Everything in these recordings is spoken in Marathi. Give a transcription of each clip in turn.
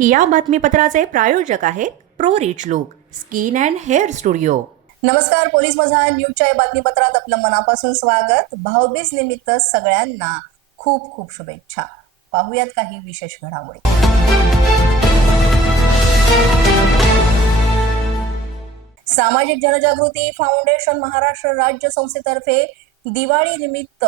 या बातमीपत्राचे प्रायोजक आहेत pro rich look skin and hair studio. नमस्कार पोलीस मझार न्यूजच्या या बातमीपत्रात आपलं मनापासून स्वागत. भाऊबीज निमित्त सगळ्यांना खूप खूप शुभेच्छा. पाहूयात काही विशेष घडामोडी. सामाजिक जनजागृती फाउंडेशन महाराष्ट्र राज्य संस्थेतर्फे दिवाळी निमित्त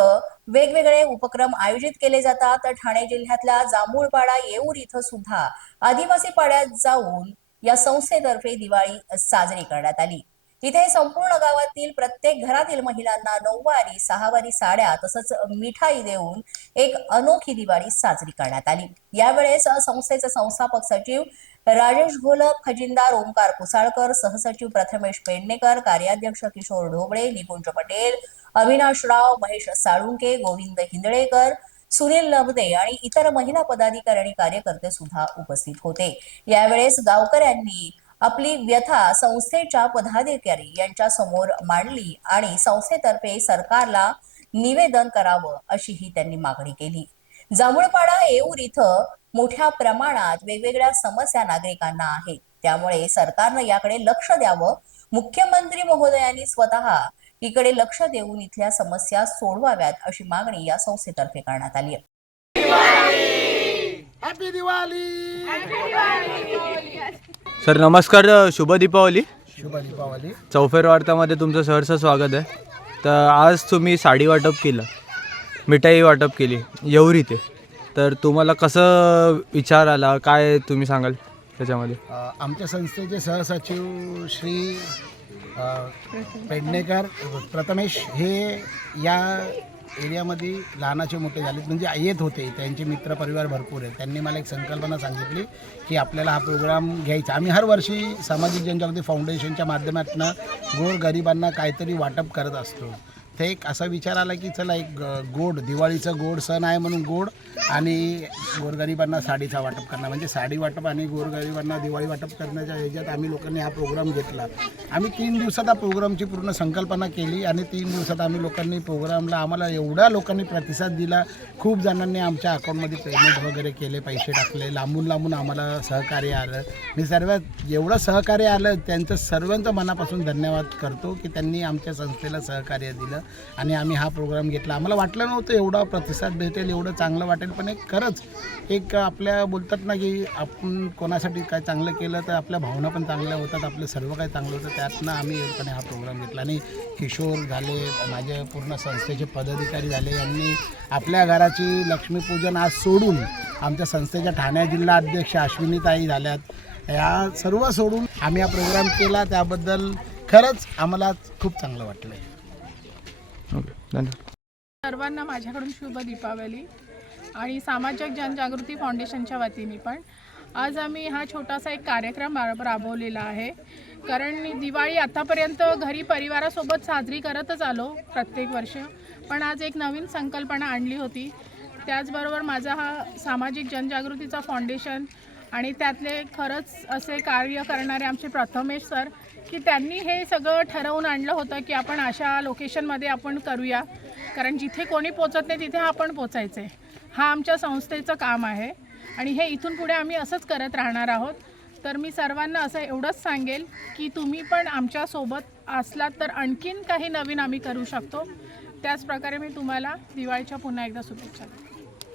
वेगवेगळे उपक्रम आयोजित केले जातात. ठाणे जिल्ह्यातल्या जांभूळपाडा येऊर इथं सुद्धा आदिवासी पाड्यात जाऊन या संस्थेतर्फे दिवाळी साजरी करण्यात आली. इथे संपूर्ण गावातील प्रत्येक घरातील महिलांना नऊवारी सहावारी साड्या तसंच मिठाई देऊन एक अनोखी दिवाळी साजरी करण्यात आली. यावेळेस संस्थेचे संस्थापक सचिव राजेश घोलप खजिनदार ओंकार कुसाळकर सहसचिव प्रथमेश पेडणेकर कार्याध्यक्ष किशोर ढोबळे निकुंज पटेल अविनाश राव महेश साळुंके गोविंद हिंदळेकर सुनील लबदे आणि इतर महिला पदाधिकारी आणि कार्यकर्ते सुद्धा उपस्थित होते. यावेळेस गावकऱ्यांनी आपली व्यथा संस्थेच्या पदाधिकारी यांच्या समोर मांडली आणि संस्थेतर्फे सरकारला निवेदन करावं अशीही त्यांनी मागणी केली. जांभूळपाडा येऊर इथं मोठ्या प्रमाणात वेगवेगळ्या समस्या नागरिकांना आहेत. त्यामुळे सरकारनं याकडे लक्ष द्यावं. मुख्यमंत्री महोदयांनी स्वतः इकडे लक्ष देऊन इथल्या समस्या सोडवाव्यात अशी मागणी या संस्थेतर्फे करण्यात आली आहे. हॅपी दिवाळी सर नमस्कार शुभ दीपावली. शुभ दीपावली. चौफेर वार्तामध्ये तुमचं सहर्ष स्वागत आहे. तर आज तुम्ही साडी वाटप केलं मिठाई वाटप केली येऊर इथे तर तुम्हाला कसं विचार आला? काय तुम्ही सांगाल त्याच्यामध्ये? आमच्या संस्थेचे सहसचिव श्री पेडणेकर प्रथमेश हे या एरियामध्ये लहानाचे मोठे झालेत. म्हणजे येत होते त्यांचे मित्र परिवार भरपूर आहेत. त्यांनी मला एक संकल्पना सांगितली की आपल्याला हा प्रोग्राम घ्यायचा. आम्ही हर वर्षी सामाजिक जनजागृती फाउंडेशनच्या माध्यमातून गोर गरिबांना काहीतरी वाटप करत असतो. ते एक असा विचार आला की चला एक ग- गोड दिवाळीचं गोड सण आहे म्हणून गोड आणि गोरगरिबांना साडीचा वाटप करणं. म्हणजे साडी वाटप आणि गोरगरिबांना दिवाळी वाटप करण्याच्या ह्याच्यात आम्ही लोकांनी हा प्रोग्राम घेतला. आम्ही तीन दिवसात हा प्रोग्रामची पूर्ण संकल्पना केली आणि तीन दिवसात आम्ही लोकांनी प्रोग्रामला आम्हाला एवढ्या लोकांनी प्रतिसाद दिला. खूप जणांनी आमच्या अकाउंटमध्ये पेमेंट वगैरे केले पैसे टाकले लांबून लांबून आम्हाला सहकार्य आलं. मी सर्वात एवढं सहकार्य आलं त्यांचं सर्वांचं मनापासून धन्यवाद करतो की त्यांनी आमच्या संस्थेला सहकार्य दिलं. आणि आम्ही हा प्रोग्राम घेतला. आम्हाला वाटलं नव्हतं एवढा प्रतिसाद भेटेल एवढं चांगलं वाटेल पण एक खरंच एक आपल्या बोलतात ना की आपण कोणासाठी काय चांगलं केलं तर आपल्या भावना पण चांगल्या होतात आपलं सर्व काही चांगलं होतं. त्यातनं आम्ही एवढपणे हा प्रोग्राम घेतला. आणि किशोर झाले माझे पूर्ण संस्थेचे पदाधिकारी झाले यांनी आपल्या घराची लक्ष्मीपूजन आज सोडून आमच्या संस्थेच्या ठाणे जिल्हा अध्यक्ष अश्विनीताई झाल्यात. या सर्व सोडून आम्ही हा प्रोग्राम केला. त्याबद्दल खरंच आम्हाला खूप चांगलं वाटलं आहे ओके धन्यवाद. सर्वांना माझ्याकडून शुभ दीपावली आणि सामाजिक जनजागृती फाउंडेशनच्या वतीने पण. आज आम्ही हा छोटासा एक कार्यक्रम राबवलेला आहे. कारण दिवाळी आतापर्यंत घरी परिवारासोबत साजरी करतच आलो प्रत्येक वर्ष. पण आज एक नवीन संकल्पना आणली होती. त्याचबरोबर माझा हा सामाजिक जनजागृतीचा फाउंडेशन आणि त्यातले खरंच असे कार्य करणारे आमचे प्रथमेश सर की त्यांनी हे सगळं ठरवून आणलं होतं की आपण अशा लोकेशनमध्ये आपण करूया. कारण जिथे कोणी पोचत नाही तिथे आपण पोचायचे. हा आमच्या संस्थेचं काम आहे. आणि हे इथून पुढे आम्ही असंच करत राहणार आहोत. तर मी सर्वांना असं एवढंच सांगेल की तुम्ही पण आमच्यासोबत असलात तर आणखीन काही नवीन आम्ही करू शकतो. त्याचप्रकारे मी तुम्हाला दिवाळीच्या पुन्हा एकदा शुभेच्छा देते.